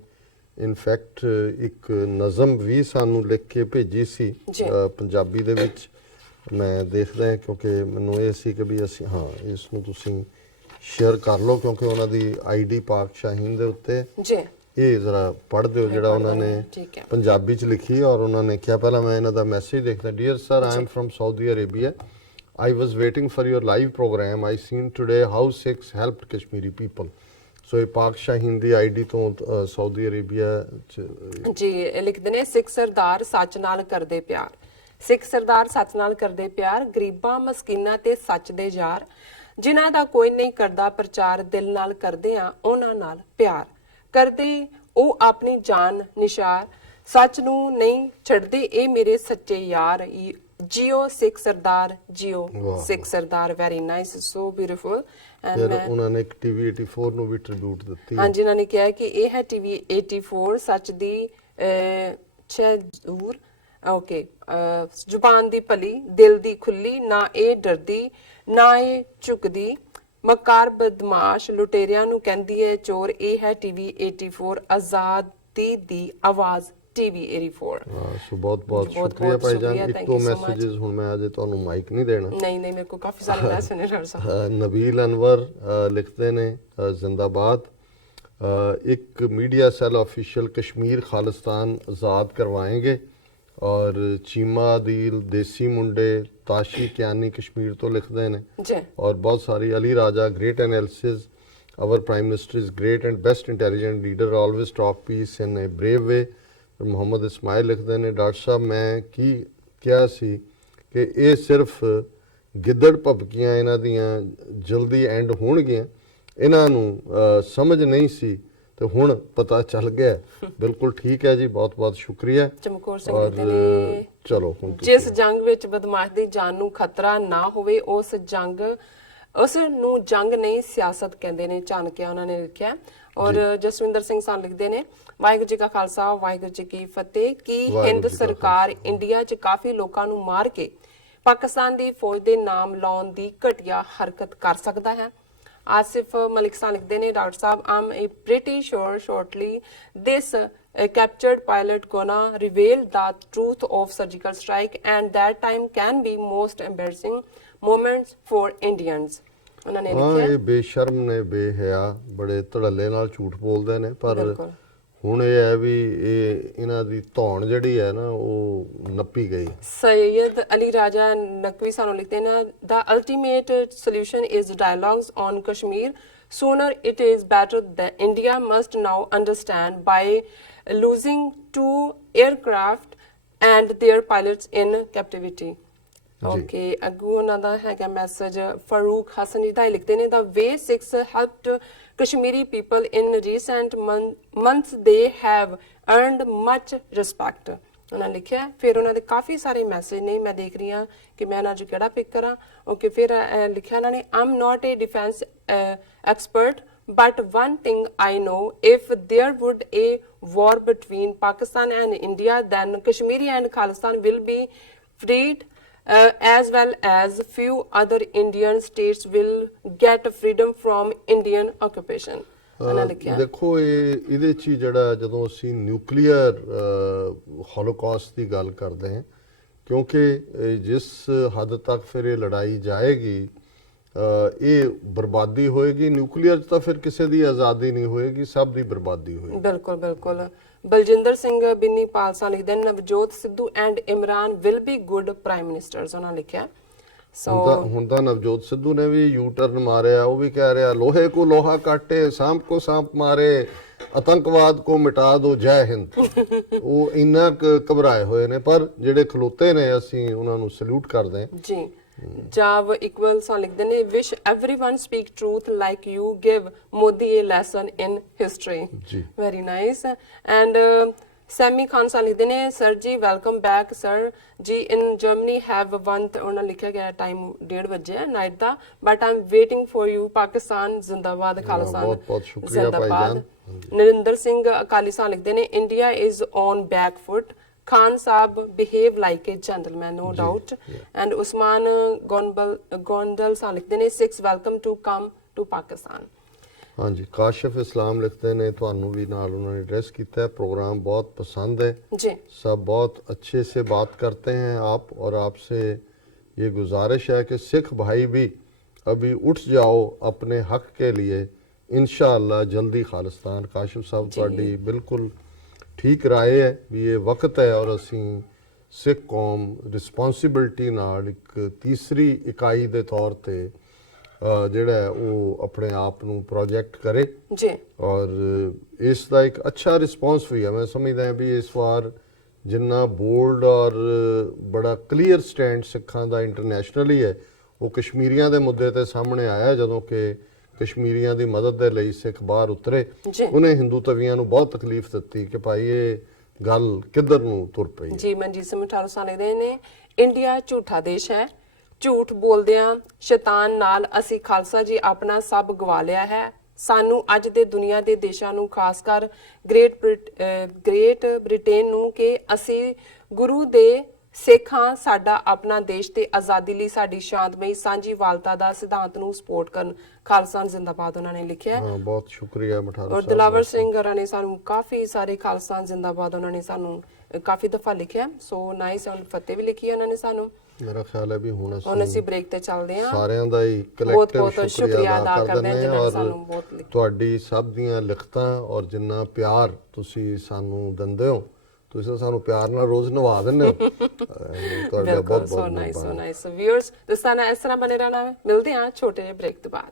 ਇਨਫੈਕਟ ਇੱਕ ਨਜ਼ਮ ਵੀ ਸਾਨੂੰ ਲਿਖ ਕੇ ਭੇਜੀ ਸੀ ਪੰਜਾਬੀ ਦੇ ਵਿੱਚ। ਮੈਂ ਦੇਖਦਾ ਹਾਂ ਕਿਉਂਕਿ ਮੈਨੂੰ ਇਹ ਸੀ ਕਿ ਵੀ ਅਸੀਂ ਹਾਂ ਇਸ ਨੂੰ ਤੁਸੀਂ ਸ਼ੇਅਰ ਕਰ ਲਓ, ਕਿਉਂਕਿ ਉਹਨਾਂ ਦੀ ਆਈਡੀ ਪਾਕ ਸ਼ਾਹੀਨ ਦੇ ਉੱਤੇ ਜੀ ਇਹ ਜ਼ਰਾ ਪੜ੍ਹ ਦਿਓ ਜਿਹੜਾ ਉਹਨਾਂ ਨੇ ਪੰਜਾਬੀ ਚ ਲਿਖੀ। ਔਰ ਉਹਨਾਂ ਨੇ ਕਿਹਾ, ਪਹਿਲਾਂ ਮੈਂ ਇਹਨਾਂ ਦਾ ਮੈਸੇਜ ਦੇਖਦਾ। Dear sir, I am from Saudi Arabia. I was waiting for your live program. I seen today how Sikhs helped Kashmiri people. So ਇਹ ਪਾਕ ਸ਼ਾਹੀਨ ਦੀ ਆਈਡੀ ਤੋਂ ਸਾਊਦੀ ਅਰੇਬੀਆ ਚ ਜੀ ਲਿਖਦੇ ਨੇ, ਸਿੱਖ ਸਰਦਾਰ ਸੱਚ ਨਾਲ ਕਰਦੇ ਪਿਆਰ, ਸਿੱਖ ਸਰਦਾਰ ਸੱਚ ਨਾਲ ਕਰਦੇ ਪਿਆਰ, ਗਰੀਬਾਂ ਮਸਕੀਨਾਂ ਤੇ ਸੱਚ ਦੇ ਯਾਰ, ਜਿਨ੍ਹਾਂ ਦਾ ਕੋਈ ਨਹੀਂ ਕਰਦਾ ਪ੍ਰਚਾਰ, ਦਿਲ ਨਾਲ ਕਰਦੇ ਆ ਉਹਨਾਂ ਨਾਲ ਪਿਆਰ, ਕਰਦੇ ਉਹ ਆਪਣੀ ਜਾਨ ਨਿਸ਼ਾਰ, ਸੱਚ ਨੂੰ ਨਹੀਂ ਛੱਡਦੇ ਇਹ ਮੇਰੇ ਸੱਚੇ ਯਾਰ, ਜਿਓ ਸਿੱਖ ਸਰਦਾਰ, ਜਿਓ ਸਿੱਖ ਸਰਦਾਰ। Very nice, so beautiful. ਫਿਰ ਉਹਨਾਂ ਨੇ ਇੱਕ ਟੀਵੀ 84 ਨੂੰ ਵੀ ਟ੍ਰਿਬਿਊਟ ਦਿੱਤੀ। ਹਾਂਜੀ, ਉਹਨਾਂ ਨੇ ਕਿਹਾ ਕਿ ਇਹ ਹੈ ਟੀਵੀ 84 ਸੱਚ ਦੀ ਜ਼ਰੂਰ ਓਕੇ, ਜ਼ੁਬਾਨ ਦੀ ਭਲੀ, ਦਿਲ ਦੀ ਖੁੱਲੀ, ਨਾ ਇਹ ਡਰਦੀ ਨਾ ਇਹ ਝੁਕਦੀ, ਮਕਾਰ ਬਦਮਾਸ਼ ਲੁਟੇਰਿਆਂ ਨੂੰ ਕਹਿੰਦੀ ਹੈ ਚੋਰ, ਇਹ ਹੈ ਟੀਵੀ 84 ਆਜ਼ਾਦੀ ਦੀ ਆਵਾਜ਼ ਟੀਵੀ 84। ਸੋ ਬਹੁਤ ਬਹੁਤ ਸ਼ੁਕਰੀਆ ਭਾਈਜਾਨ। ਇੱਕ ਦੋ ਮੈਸੇजेस ਹੁਣ ਮੈਂ ਅਜੇ ਤੁਹਾਨੂੰ ਮਾਈਕ ਨਹੀਂ ਦੇਣਾ। ਨਹੀਂ ਮੇਰੇ ਕੋਲ ਕਾਫੀ ਸਾਰੇ ਮੈਸੇਜ ਨੇ ਡਾਕਟਰ ਸਾਹਿਬ। ਨਬੀਲ ਅਨਵਰ ਲਿਖਦੇ ਨੇ, ਜ਼ਿੰਦਾਬਾਦ। ਇੱਕ media cell official Kashmir Khalistan आज़ाद करवाएंगे। और चीमा अदील देसी मुंडे ताशी क्यानी कश्मीर तो लिखते हैं। और बहुत सारी Ali Raja great analysis, our prime minister is great and best intelligent leader, always talk peace in a brave way. Muhammad Ismail ਲਿਖਦੇ ਨੇ, ਡਾਕਟਰ ਸਾਹਿਬ ਮੈਂ ਕੀ ਕਿਹਾ ਸੀ ਕਿ ਇਹ ਸਿਰਫ ਗਿੱਦੜ ਭਬਕੀਆਂ ਇਹਨਾਂ ਦੀਆਂ ਜਲਦੀ ਐਂਡ ਹੋਣਗੀਆਂ, ਇਹਨਾਂ ਨੂੰ ਸਮਝ ਨਹੀਂ ਸੀ ਤੇ ਹੁਣ ਪਤਾ ਚੱਲ ਗਿਆ। ਬਿਲਕੁਲ ਠੀਕ ਹੈ ਜੀ, ਬਹੁਤ ਬਹੁਤ ਸ਼ੁਕਰੀਆ। ਚਮਕੌਰ ਸਿੰਘ ਲਿਖਦੇ ਨੇ, ਚਲੋ ਹੁਣ ਜਿਸ ਜੰਗ ਵਿੱਚ ਬਦਮਾਸ਼ ਦੀ ਜਾਨ ਨੂੰ ਖਤਰਾ ਨਾ ਹੋਵੇ ਉਸ ਨੂੰ ਜੰਗ ਨਹੀਂ ਸਿਆਸਤ ਕਹਿੰਦੇ ਨੇ, ਚਾਣਕਿਆ ਉਹਨਾਂ ਨੇ ਲਿਖਿਆ। ਔਰ ਜਸਵਿੰਦਰ ਸਿੰਘ ਸਾਨ ਲਿਖਦੇ ਨੇ, ਵਾਹਿਗੁਰੂ ਜੀ ਕਾ ਖਾਲਸਾ ਵਾਹਿਗੁਰੂ ਜੀ ਕੀ ਫਤਿਹ। ਕੀ ਹਿੰਦ ਸਰਕਾਰ ਇੰਡੀਆ 'ਚ ਕਾਫੀ ਲੋਕਾਂ ਨੂੰ ਮਾਰ ਕੇ ਪਾਕਿਸਤਾਨ ਦੀ ਫੌਜ ਦੇ ਨਾਮ ਲਾਉਣ ਦੀ ਘਟੀਆ ਹਰਕਤ ਕਰ ਸਕਦਾ ਹੈ? ਆਸਿਫ ਮਲਿਕ ਸਾਨ ਲਿਖਦੇ ਨੇ, doctor Sahib Aam A pretty sure ਸ਼ੋਰਟਲੀ this captured pilot gonna reveal the truth of surgical strike and that time can be most embarrassing moments for Indians। ਉਹਨਾਂ ਨੇ ਲਿਖਿਆ ਇਹ ਬੇਸ਼ਰਮ ਨੇ, ਬੇਹਿਆ, ਬੜੇ ਧੜੱਲੇ ਨਾਲ ਝੂਠ ਬੋਲਦੇ ਨੇ। ਪਰ ਹੁਣ ਇਹ ਹੈ ਵੀ ਇਹਨਾਂ ਦੀ ਧੌਣ ਜਿਹੜੀ ਹੈ ਨਾ ਉਹ ਨੱਪੀ ਗਈ। ਸੈਯਦ ਅਲੀ ਰਾਜਾ ਨਕਵੀ ਸਾਨੂੰ ਲਿਖਦੇ ਨੇ, the ultimate solution is dialogues on Kashmir, sooner it is better that India must now understand by losing 2 aircraft and their pilots in captivity। Okay, ਅੱਗੂ ਉਹਨਾਂ ਦਾ ਹੈਗਾ ਮੈਸੇਜ ਫਾਰੂਕ ਹਸਨ ਜੀ ਦਾ ਲਿਖਦੇ ਨੇ, the way Sikhs helped Kashmiri people in recent months they have earned much respect। ਉਹਨਾਂ ਲਿਖਿਆ। ਫਿਰ ਉਹਨਾਂ ਦੇ ਕਾਫੀ ਸਾਰੇ ਮੈਸੇਜ ਨੇ, ਮੈਂ ਦੇਖ ਰਹੀ ਹਾਂ ਕਿ ਮੈਂ ਇਹਨਾਂ 'ਚ ਕਿਹੜਾ ਪਿਕ ਕਰਾਂ। ਓਕੇ, ਫਿਰ ਲਿਖਿਆ ਇਹਨਾਂ ਨੇ, I'm not a defense expert but one thing I know, if there would a war between Pakistan and India then Kashmiri and Khalistan will be freed as well as few other Indian states will get freedom from Indian occupation। ਦੇਖੋ ਇਹਦੇ 'ਚ ਜਿਹੜਾ ਜਦੋਂ ਅਸੀਂ nuclear Holocaust ਦੀ ਗੱਲ ਕਰਦੇ ਹਾਂ, ਕਿਉਂਕਿ ਜਿਸ ਹੱਦ ਤੱਕ ਫਿਰ ਇਹ ਲੜਾਈ ਜਾਏਗੀ ਇਹ ਬਰਬਾਦੀ ਹੋਏਗੀ। ਨਿਊਕਲੀਅਰ 'ਚ ਤਾਂ ਫਿਰ ਕਿਸੇ ਦੀ ਆਜ਼ਾਦੀ ਨਹੀਂ ਹੋਏਗੀ, ਸਭ ਦੀ ਬਰਬਾਦੀ ਹੋਏਗੀ। ਬਿਲਕੁਲ ਬਿਲਕੁਲ। ਬਲਜਿੰਦਰ ਸਿੰਘ ਬਿੰਨੀ ਪਾਲਸਾ ਲਿਖਦੇ ਨੇ, Navjot Sidhu and Imran will be good prime ministers. ਉਹਨਾਂ ਲਿਖਿਆ। ਹੁਣ ਤਾਂ ਨਵਜੋਤ ਸਿੱਧੂ ਨੇ ਵੀ ਯੂ ਟਰਨ ਮਾਰਿਆ, ਉਹ ਵੀ ਕਹਿ ਰਿਹਾ ਲੋਹੇ ਕੋ ਲੋਹਾ ਕਾਟੇ, सांप को सांप ਮਾਰੇ, ਆਤੰਕਵਾਦ ਕੋ ਮਿਟਾ ਦੋ, ਜੈ ਹਿੰਦ। ਉਹ ਇੰਨਾ ਘਬਰਾਏ ਹੋਏ ਨੇ, ਪਰ ਜਿਹੜੇ ਖਲੋਤੇ ਨੇ ਅਸੀਂ ਉਹਨਾਂ ਨੂੰ ਸਲੂਟ ਕਰਦੇ ਹਾਂ ਜੀ। ਜਾਵ ਇਕਵਲ ਸਾਂ ਲਿਖਦੇ ਨੇ, ਵਿਸ਼ everyone speak truth like you give Modi a lesson in history। Very nice. And semi Khan ਸਾਂ ਲਿਖਦੇ ਨੇ, ਸਰ ਜੀ ਵੈਲਕਮ ਬੈਕ ਸਰ ਜੀ, ਇਨ ਜਰਮਨੀ ਹੈਵ ਵਨ। ਉਹਨਾਂ ਲਿਖਿਆ ਗਿਆ ਟਾਈਮ 1:30 ਵਜੇ night the, but I am waiting for you Pakistan ਜ਼ਿੰਦਾਬਾਦ, ਖਾਲਿਸਤਾਨ ਬਹੁਤ ਬਹੁਤ ਸ਼ੁਕਰੀਆ ਭਾਈਜਾਨ। ਨਰਿੰਦਰ ਸਿੰਘ ਅਕਾਲੀ ਸਾਂ ਲਿਖਦੇ ਨੇ, India is on back foot, Khan Saab behave like a gentleman, no doubt. And Usman Gondal San ਲਿਖਦੇ ਨੇ 6 welcome to come to Pakistan. ਹਾਂਜੀ, ਕਾਸ਼ਫ ਇਸਲਾਮ ਲਿਖਦੇ ਨੇ ਤੁਹਾਨੂੰ ਵੀ ਨਾਲ ਉਹਨਾਂ ਨੇ ਐਡਰੈਸ ਕੀਤਾ है, प्रोग्राम बहुत पसंद है जी, सब बहुत अच्छे से बात करते हैं आप, और आपसे ये गुजारिश है कि सिख भाई भी अभी उठ जाओ अपने हक के लिए, इंशाअल्लाह जल्दी खालिस्तान। काशिफ साहब ਤੁਹਾਡੀ ਬਿਲਕੁਲ ਠੀਕ ਰਾਏ ਹੈ ਵੀ ਇਹ ਵਕਤ ਹੈ ਔਰ ਅਸੀਂ ਸਿੱਖ ਕੌਮ ਰਿਸਪੌਂਸਿਬਿਲਟੀ ਨਾਲ ਇੱਕ ਤੀਸਰੀ ਇਕਾਈ ਦੇ ਤੌਰ ਤੇ ਜਿਹੜਾ ਹੈ ਉਹ ਆਪਣੇ ਆਪ ਨੂੰ ਪ੍ਰੋਜੈਕਟ ਕਰੇ जी, ਔਰ ਇਸ ਦਾ ਇੱਕ ਅੱਛਾ ਰਿਸਪੌਂਸ ਵੀ ਹੈ। ਮੈਂ ਸਮਝਦਾ ਹਾਂ ਵੀ ਇਸ ਵਾਰ ਜਿੰਨਾ ਬੋਲਡ ਔਰ ਬੜਾ ਕਲੀਅਰ ਸਟੈਂਡ ਸਿੱਖਾਂ ਦਾ ਇੰਟਰਨੈਸ਼ਨਲੀ ਹੈ ਉਹ ਕਸ਼ਮੀਰੀਆਂ ਦੇ ਮੁੱਦੇ ਤੇ ਸਾਹਮਣੇ ਆਇਆ, ਜਦੋਂ ਕਿ ਕਸ਼ਮੀਰੀਆਂ ਦੀ ਮਦਦ ਦੇ ਲਈ ਸਿੱਖ ਬਾਹਰ ਉਤਰੇ। ਜੀ। ਉਹਨੇ ਹਿੰਦੂ ਤਵੀਆਂ ਨੂੰ ਬਹੁਤ ਤਕਲੀਫ ਦਿੱਤੀ ਕਿ ਭਾਈ ਇਹ ਗੱਲ ਕਿੱਧਰ ਨੂੰ ਤੁਰ ਪਈ। ਜੀ ਮਨਜੀਤ ਸਿੰਘ 18 ਸਾਲ ਲਿਖਦੇ ਨੇ ਇੰਡੀਆ ਝੂਠਾ ਦੇਸ਼ ਹੈ, ਝੂਠ ਬੋਲਦਿਆਂ ਸ਼ੈਤਾਨ ਨਾਲ ਅਸੀਂ ਖਾਲਸਾ ਜੀ ਆਪਣਾ ਸਭ ਗਵਾ ਲਿਆ ਹੈ। ਸਾਨੂੰ ਅੱਜ ਦੇ ਦੁਨੀਆ ਦੇ ਦੇਸ਼ਾਂ ਨੂੰ ਖਾਸ ਕਰ ਗ੍ਰੇਟ ਬ੍ਰਿਟੇਨ ਨੂੰ ਕਿ ਅਸੀਂ ਗੁਰੂ ਦੇ ਸਿੱਖ ਹਾਂ, ਸਾਡਾ ਆਪਣਾ ਦੇਸ਼ ਤੇ ਆਜ਼ਾਦੀ ਲਈ ਸਾਡੀ ਸ਼ਾਂਤਮਈ ਸਾਂਝੀ ਵਾਲਤਾ ਦਾ ਸਿਧਾਂਤ ਨੂੰ ਸਪੋਰਟ ਕਰਨ। ਖਾਲਸਾ ਜ਼ਿੰਦਾਬਾਦ ਉਹਨਾਂ ਨੇ ਲਿਖਿਆ ਹੈ। ਹਾਂ, ਬਹੁਤ ਸ਼ੁਕਰੀਆ ਮਠਾਰੂ ਔਰ ਸਾਹਿਬ। ਦਿਲਾਵਰ ਸਿੰਘ ਹੋਰਾਂ ਨੇ ਸਾਨੂੰ ਕਾਫੀ ਸਾਰੇ ਖਾਲਸਾ ਜ਼ਿੰਦਾਬਾਦ ਉਹਨਾਂ ਨੇ ਸਾਨੂੰ ਕਾਫੀ ਦਫਾ ਲਿਖਿਆ। ਸੋ ਨਾਈਸ, ਔਰ ਫਤਿਹ ਵੀ ਲਿਖੀ ਹੈ ਉਹਨਾਂ ਨੇ ਸਾਨੂੰ। ਮੇਰਾ ਖਿਆਲ ਹੈ ਵੀ ਹੁਣ ਹੁਣ ਅਸੀਂ ਬ੍ਰੇਕ ਤੇ ਚੱਲਦੇ ਹਾਂ। ਸਾਰਿਆਂ ਦਾ ਹੀ ਬਹੁਤ ਕਲੈਕਟਿਵ ਸ਼ੁਕਰੀਆ ਅਦਾ ਕਰਦੇ ਹਾਂ ਜਿਨ੍ਹਾਂ ਨੇ ਔਰ ਸਾਨੂੰ ਬਹੁਤ ਲਿਖਿਆ। ਤੁਹਾਡੀ ਸਭ ਦੀਆਂ ਲਿਖਤਾਂ ਔਰ ਜਿੰਨਾ ਪਿਆਰ ਤੁਸੀਂ ਸਾਨੂੰ ਦਿੰਦੇ ਹੋ, ਤੁਸੀਂ ਤਾਂ ਸਾਨੂੰ ਪਿਆਰ ਨਾਲ ਰੋਜ਼ ਨਵਾ ਦਿੰਦੇ ਹੋ। ਤੁਹਾਡਾ ਬਹੁਤ ਬਿਲਕੁਲ, ਬਹੁਤ ਸੋ ਨਾਈਸ, ਸੋ ਧੰਨਵਾਦ। ਨਾਈਸ। ਵਿਊਅਰਸ ਦੋਸਤਾਨਾ ਇਸ ਤਰ੍ਹਾਂ ਬਨੇ ਰਹਿਣਾ ਹੈ। ਮਿਲਦੇ ਹਾਂ ਛੋਟੇ ਜਿਹੇ ਬ੍ਰੇਕ ਤੋਂ ਬਾਅਦ।